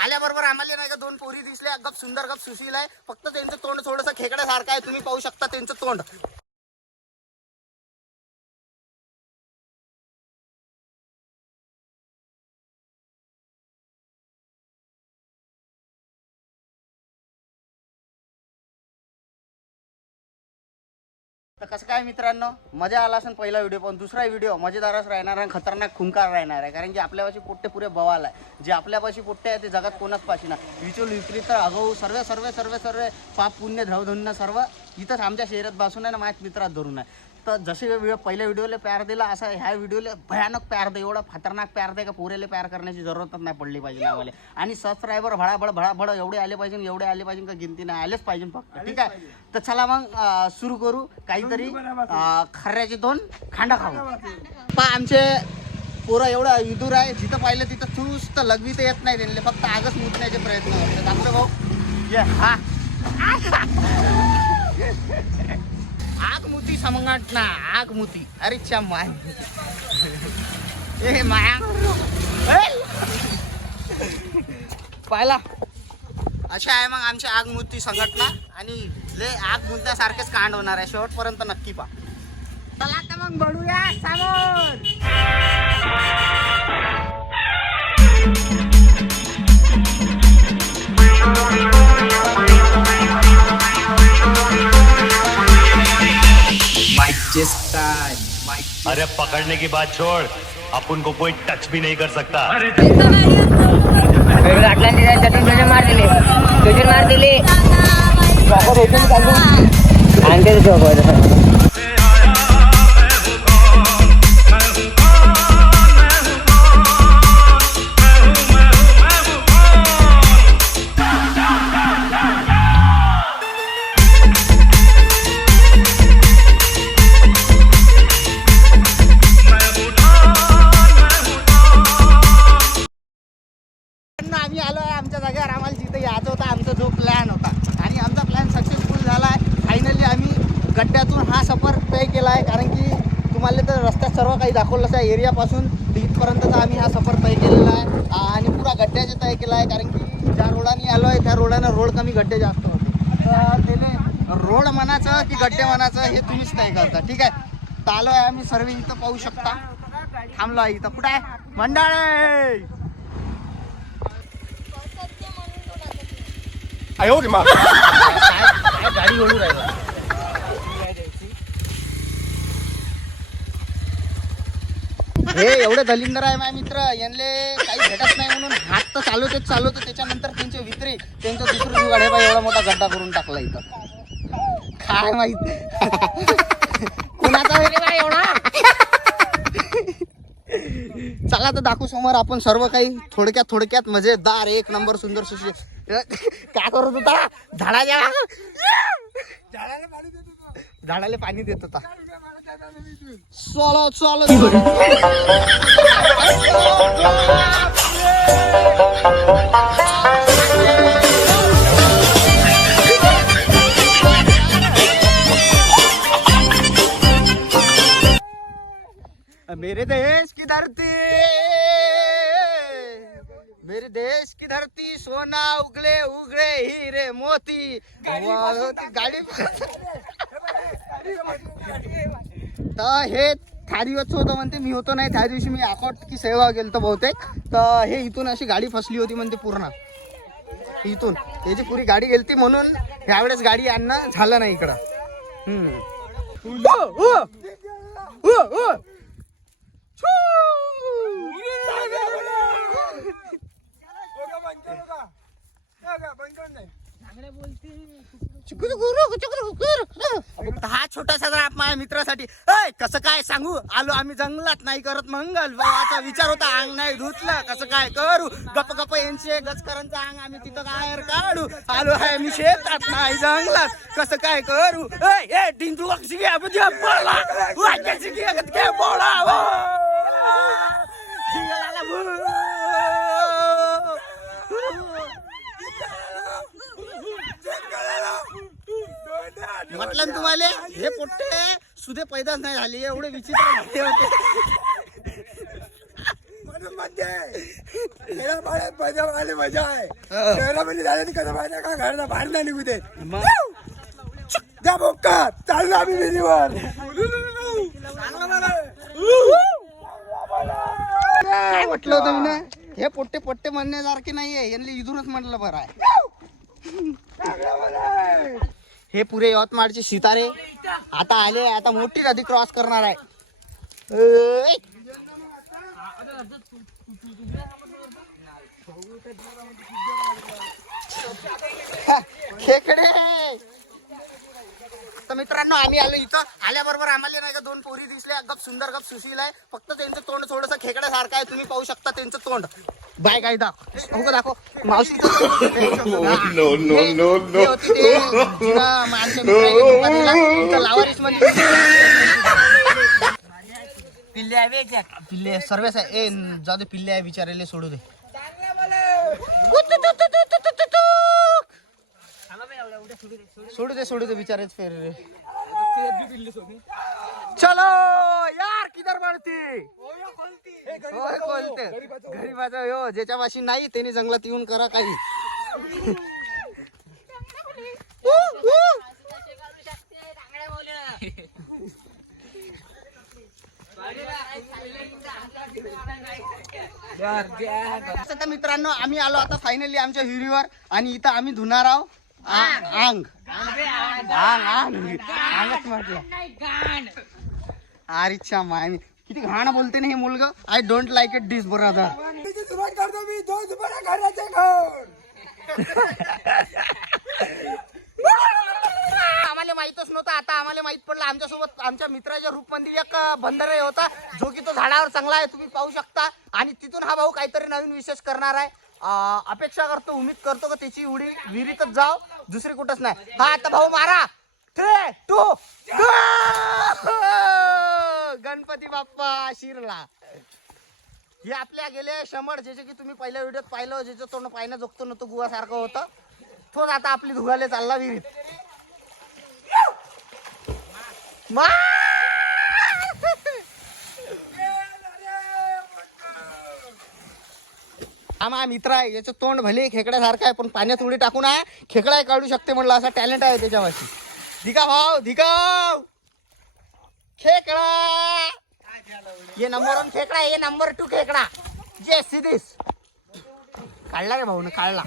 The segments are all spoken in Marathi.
आल्याबरोबर आम्हाला नाही का दोन पोरी दिसल्या, गप सुंदर गप सुशील आहे. फक्त त्यांचं तोंड थोडंसं खेकड्यासारखं आहे, तुम्ही पाहू शकता त्यांचं तोंड. तर कसं काय मित्रांनो, मजा आला असेल पहिला व्हिडिओ, पण दुसरा व्हिडिओ मजेदारच राहणार आणि खतरनाक खुंकार राहणार आहे. कारण की आपल्यापाशी पोट्टे पुरे बवाल आहे. जे आपल्यापाशी पोट्टे आहे ते जगात कोणाच पाशी ना. विचूल विक्री तर अगाऊ सर्व सर्व सर्व सर्व पाप पुण्य धावधुन्न सर्व इथंच आमच्या शहरात बसून आहे ना, माझ्या मित्रात धरून आहे. तर जसे पहिल्या व्हिडिओला प्यार दिला असा ह्या व्हिडिओला भयानक प्यार दे. एवढा खतरनाक प्यार दे का पोरेला प्यार करण्याची जरूरतच नाही पडली पाहिजे आम्हाला. आणि सबस्क्रायबर भडाभड एवढे आले पाहिजे, एवढे आले पाहिजे का गिनती नाही, आलेच पाहिजे फक्त. ठीक आहे, तर चला मग सुरू करू. काहीतरी खऱ्याचे दोन खांडा खाऊ. पहा आमचे पोरं एवढा विदूर आहे, जिथं पाहिलं तिथं चुस्त लगवी तर येत नाही त्यांना, फक्त आगच मुतण्याचे प्रयत्न करतात. आपलं भाऊ ये हा आग मुती समंगाट ना, आग मुती. अरे च्या माय ए माया पाहिला. अशा आहे मग आमची आग मुती संघटना. आणि ले आग मुद्द्यासारखेच कांड होणार आहे शेवटपर्यंत, नक्की पहा. चला तर मग बढूया समोर. अरे पकड़ने की बात छोड़, अपन को कोई टच भी नहीं कर सकता. मार दिले आम्ही आलो आहे आमच्या जागेवर. आम्हाला जिथे यायचं होता, आमचा जो प्लॅन होता आणि आमचा प्लॅन सक्सेसफुल झाला आहे. फायनली आम्ही गड्ड्यातून हा सफर तय केला आहे. कारण की तुम्हाला तर रस्त्यात सर्व काही दाखवलं आहे, एरियापासून इथपर्यंतचा आम्ही हा सफर तय केलेला आहे. आणि पुरा गड्ड्याचे तय केला आहे. कारण की ज्या रोडाने आलो आहे त्या रोडानं रोड कमी गड्डे जास्त होते. तर त्याने रोड म्हणायचं की गड्डे म्हणायचं हे तुम्हीच तय करता. ठीक आहे, तर आलो आहे आम्ही सर्व. इथं पाहू शकता थांबलो आहे. इथं कुठं आहे मंडळ गाडी ओढू राहिला. हे एवढे दलिंदर आहे माझे मित्र, यांले काही भेटत नाही म्हणून हात तर चालवतो. त्याच्यानंतर त्यांचे विक्री त्यांचं दुसरं गाड्या बाई एवढा मोठा गड्डा करून टाकला इथं. काय माहित कुणाचा रे बाई एवढा. चला तर दाखवू समोर आपण सर्व काही थोडक्यात मजेदार एक नंबर सुंदर सुशी. काय करत होता झाडाला पाणी देत होता. चलो मेरे देश की धरती, मेरे देश की धरती, सोना उगले उगले हीरे मोती. गाडी तर हे थारीवरच होतं म्हणते. मी होतो नाही त्या दिवशी, मी अकोट की सेवा गेलो बहुतेक. तर हे इथून अशी गाडी फसली होती म्हणते पूर्ण. इथून याची पुरी गाडी गेलती म्हणून ह्यावेळेस गाडी आणणं झालं नाही इकडं. हा छोटासा ड्राप माझ्या मित्रासाठी. कसं काय सांगू, आलो आम्ही जंगलात, नाही करत मंगल. बाबाचा विचार होता अंग नाही धुतलं, कसं काय करू. गप यांचे गचकरांचं अंग आम्ही तिथं बाहेर काढू. आलो आहे मी शेतात नाही जंगलात, कसं काय करू. डिंजू म्हटलं तुम्हाला हे पोट्टे सुधे पैदाच नाही झाले, एवढे विचित्र होते. म्हणते खेळापाड्यात मजा आली मजा आहे शहरामध्ये झाल्याने कसं माहिती का घराला बाहेर नाही निघू दे जा बोक्का चाललो आम्ही विहिरीवर काय म्हटलं होतं मी ना हे पोट्टे पोट्टे म्हणण्यासारखे नाहीये यांनी इथूनच म्हटलं बरं आहे. हे पुरे यवतमाळचे सितारे आता आले आता मोठी नदी क्रॉस करणार आहे. ऐ! खेकडे तर मित्रांनो आम्ही आलो इथं आल्याबरोबर आम्हाला नाही का दोन पोरी दिसल्या गप सुंदर गप सुशील आहे फक्त त्यांचं तोंड थोडंसं खेकड्यासारखं आहे तुम्ही पाहू शकता त्यांचं तोंड बाय काय दाखव दाखव मावशी लावारीस म्हणजे पिल्ले सर्वेच आहे ए जाऊ दे पिल्ले आहे विचारायला सोडू दे सोडू दे बिचारेच फेर चलो यार किधर बढ़ती कोलते गरीबाचा यो ज्याच्या पाशी नाही त्याने जंगलात येऊन करा काही आता मित्रांनो आम्ही आलो आता फायनली आमच्या विहिरीवर आणि इथं आम्ही धुणार आहोत अंगच म्हटलं अरेच्छा माय किती घाण बोलते ना हे मुलगा I don't like it this brother सुरुवात करतो मी 2 रुपये घराचे घर आम्हाला माहितच नव्हतं आता आम्हाला माहित पडलं आमच्यासोबत आमच्या मित्राच्या रूपमध्ये एक बंदर होता जो की तो झाडावर चांगला आहे तुम्ही पाहू शकता आणि तिथून हा भाऊ काहीतरी नवीन विशेष करणार आहे अपेक्षा करतो उम्मीद करतो का त्याची उडी विहिरीतच जाव दुसरी कुठंच नाही हा आता भाऊ मारा 3, 2 गणपती बाप्पा शिरला हे आपल्या गेले 100 ज्याचे की तुम्ही पहिल्या व्हिडिओत पाहिलं ज्याचं तोंड पाहिलं जोगतो नव्हतं गुवासारखं होतं तोच आता आपली धुगाले चालला विहिरीत हा मित्र आहे याचं तोंड भले खेकड्यासारखं आहे पण पाण्यात उडी टाकून आहे खेकडा काढू शकते म्हणलं असा टॅलेंट आहे त्याच्यापाशी धिका भाऊ धिकाव खेकडा ये नंबर 1 खेकडा ये नंबर 2 खेकडा जे सिद्धीस काढला रे भाऊ काढला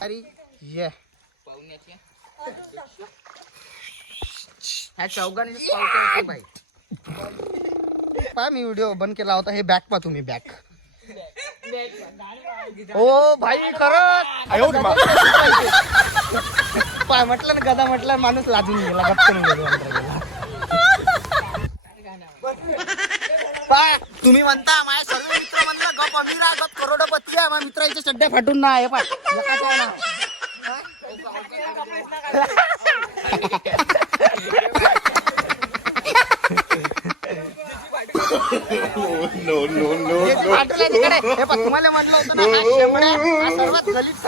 अरे ये ह्या चौघांनी बाई पहा मी व्हिडिओ बंद केला होता हे बॅक पहा तुम्ही बॅक ओ भाई खरंच पाय म्हटलं ना गदा म्हटलं माणूस लाजून गेला गप्पन पाय तुम्ही म्हणता माझ्या सर्व मित्र म्हणलं गप अमीर आहे गप करोडपती आहे माझ्या मित्राच्या चड्ड्या फाटून ना हे पाय तुम्हाला म्हटलं होतं ना हा सर्वात गलित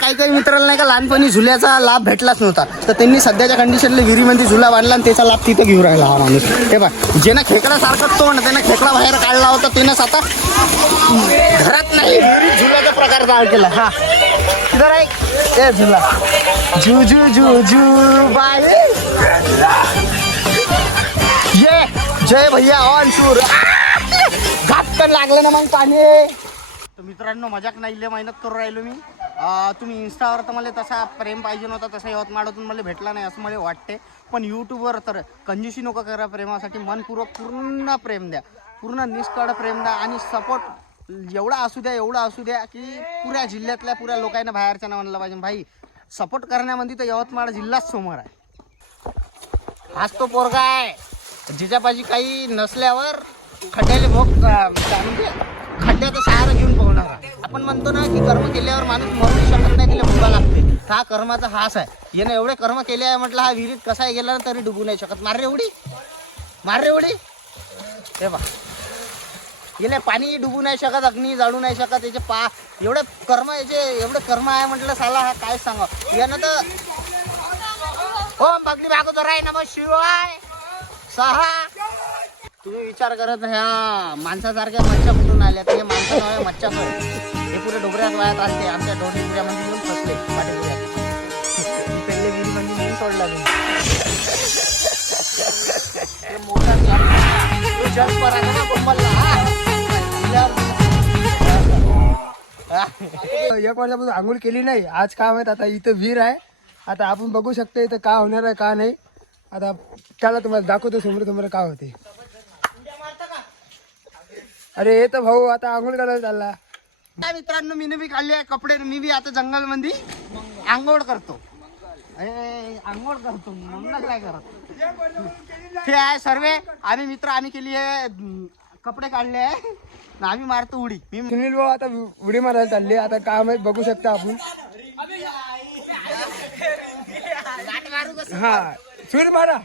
काही मित्रांना नाही का लहानपणी झुल्याचा लाभ भेटलाच नव्हता तर त्यांनी सध्याच्या कंडिशनला विहिरीमध्ये झुला बांधला आणि त्याचा लाभ तिथं घेऊन राहिला हा माणूस हे बघ ज्यानं खेकड्यासारखं तोंड त्यानं खेकडा बाहेर काढला होता त्यानंच आता घरात नाही झुल्याचा प्रकार तयार केला हा किधर आहे ए झुला झू झू झू झू बाय ये जय भैया ऑन शूर घाटकन लागलं ना मग पाणी तर मित्रांनो मजाक नाही लय मेहनत करू राहिलो मी तुम्ही इन्स्टावर तर मला तसा प्रेम पाहिजे नव्हता तसा यवतमाळातून मला भेटला नाही असं मला वाटते पण यूट्यूबवर तर कंजूसी नको करा प्रेमासाठी मनपूर्वक पूर्ण प्रेम द्या पूर्ण निष्कळ प्रेम द्या आणि सपोर्ट एवढा असू द्या की पुऱ्या जिल्ह्यातल्या पुऱ्या लोकांना बाहेरच्या ना म्हणलं पाहिजे भाई सपोर्ट करण्यामध्ये तर यवतमाळ जिल्हाच समोर आहे हाच तो पोरगा आहे जिच्यापाशी काही नसल्यावर खड्ड्याले म्हणजे खड्ड्याचा सहारा घेऊन पोहणार आपण म्हणतो ना की कर्म केल्यावर माणूस मरू शकत नाही त्याला भुगा लागते हा कर्माचा हास आहे याने एवढे कर्म केले आहे म्हटलं हा विहिरीत कसाही गेला तरी डुबू नाही शकत मार रे उडी हे बा गेले पाणी डुबू नाही शकत अग्नी जाळू नाही शकत याचे एवढे कर्म आहे म्हटलं साला हा काय सांगा यानं तर हो बगली बागोदर आहे नमः शिवाय सहा तुम्ही विचार करत ह्या माणसासारख्या मच्छा कुठून आल्या तर हे माणसं नाव आहे मच्छा पण हे पुढे डोंगरात वायात आलते आमच्या डोंगरीपुऱ्यामध्ये येऊन फसले पाठीपुऱ्यात पहिले विहिरीमध्ये नेऊन सोडला मी हे मोठा जग पराला ना बोंबलला एक वर्षापासून आंघोळ केली नाही. आज काय माहित आता इथं विहीर आहे. आता आपण बघू शकतो इथं का होणार आहे का नाही. आता त्याला तुम्हाला दाखवतो समोर समोर काय होते. अरे हे तर भाऊ आता आंघोळ करायला चालला. काय मित्रांनो मी बी काढले आहे कपडे मी बी आता जंगल मध्ये आंघोळ करतो आंघोळ करतो म्हणून काय करत ते आहे सर्वे आम्ही मित्र आम्ही केली आहे कपडे काढले आहे आम्ही मारतो उडी मी सुनील भाऊ आता उडी मारायला चालले. आता काय माहित बघू शकता आपण. हा सुनील मारा.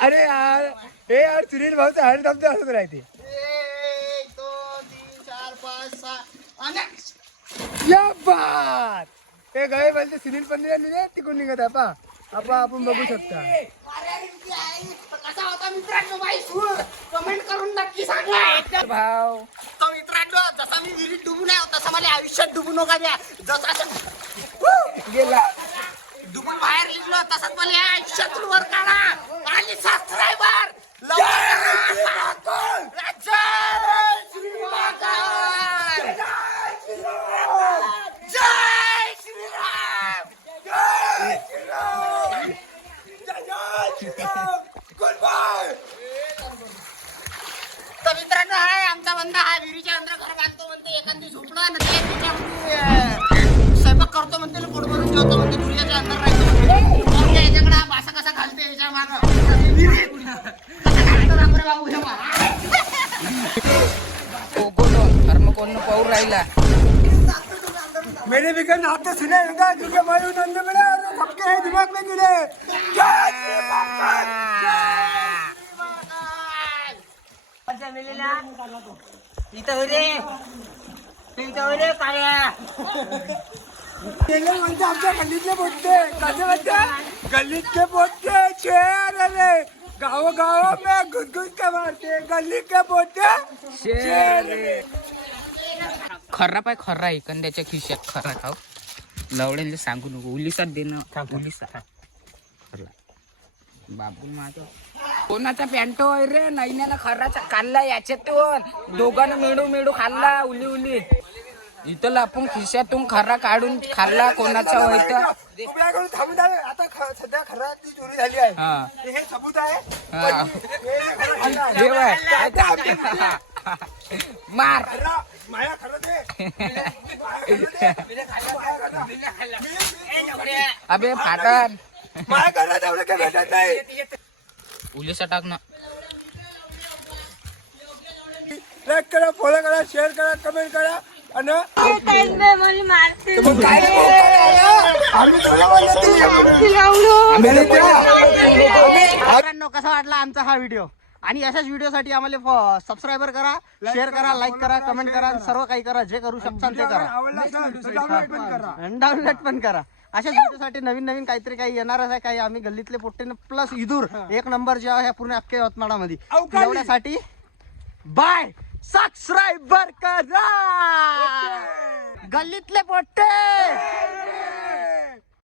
अरे यार हे यार सुनील भाऊचं हर धबधबा असत राहते. 1 2 3 4 5 6 या बात हे गळे बोलते सुनील पंडित तिकडून निघत आहे पा आपण बघू शकता. कसा होता मित्रांनो बाई सूर कमेंट करून नक्की सांगा भाव तर मित्रांनो जसा मी विहिरीत डुबून आहे तसा मला आयुष्यात डुबू नका द्या जसा गेला डुबून बाहेर निघलो तसंच मला या आयुष्यातून वर काढा आणि सबस्क्रायबर जय श्रीराम तर मित्रांनो हाय आमचा बंदा हा विहिरीच्या अंदर घर बांधतो म्हणते एखादी झोपडा स्वयंपाक करतो म्हणते पोट भरून जेवतो म्हणते दुर्याच्या अंदर राहतो म्हणते याच्याकडे हा बासा कसा घालते याच्या मागं बाबू हे कोण पाऊर राहिला मेरे बिगन आप तो सुने होगा क्योंकि हमारे नंद में सबके है दिमाग में गिरे. जय श्री महाकाल. गेले म्हणजे आमच्या गल्लीतले पोटते कसे म्हणते गल्लीतले पोटते शेर रे गाव में घुस के मारते गल्ली के पोटते शेर. खर्रा पाय खर्रा एखाद्याच्या खिशात खर्रा खाऊ लवड्यांना सांगू नको उलिसात देणं उलिसा बाबू माझा कोणाचा पॅन्टो आहे रे नैन्यानं खर्राचा खाल्ला याच्यातून दोघांना मेडू खाल्ला उली इथं आपण खिशातून खर्रा काढून खाल्ला कोणाचा व्हायचा थांबून आता सध्या खर्राची चोरी झाली आहे हे सबूत आहे. मार माया खरं अबे फाटन माया खरं तेवढं काय भेटत नाही. उलिसा टाक ना लाईक करा फॉलो करा शेअर करा कमेंट करा आणि मित्रांनो कसा वाटला आमचा हा व्हिडिओ आणि अशाच व्हिडिओसाठी आम्हाला सबस्क्राईबर करा शेअर करा लाईक करा कमेंट करा सर्व काही करा जे करू शकता ते करा डाउनलोड पण करा. अशाच व्हिडिओसाठी नवीन काहीतरी काही येणारच आहे काही आम्ही गल्लीतले पोट्टे प्लस इदूर एक नंबर जे आहे पूर्ण अख्ख्या यवतमाळामध्ये एवढ्यासाठी बाय सबस्क्राईबर करा गल्लीतले पोट्टे.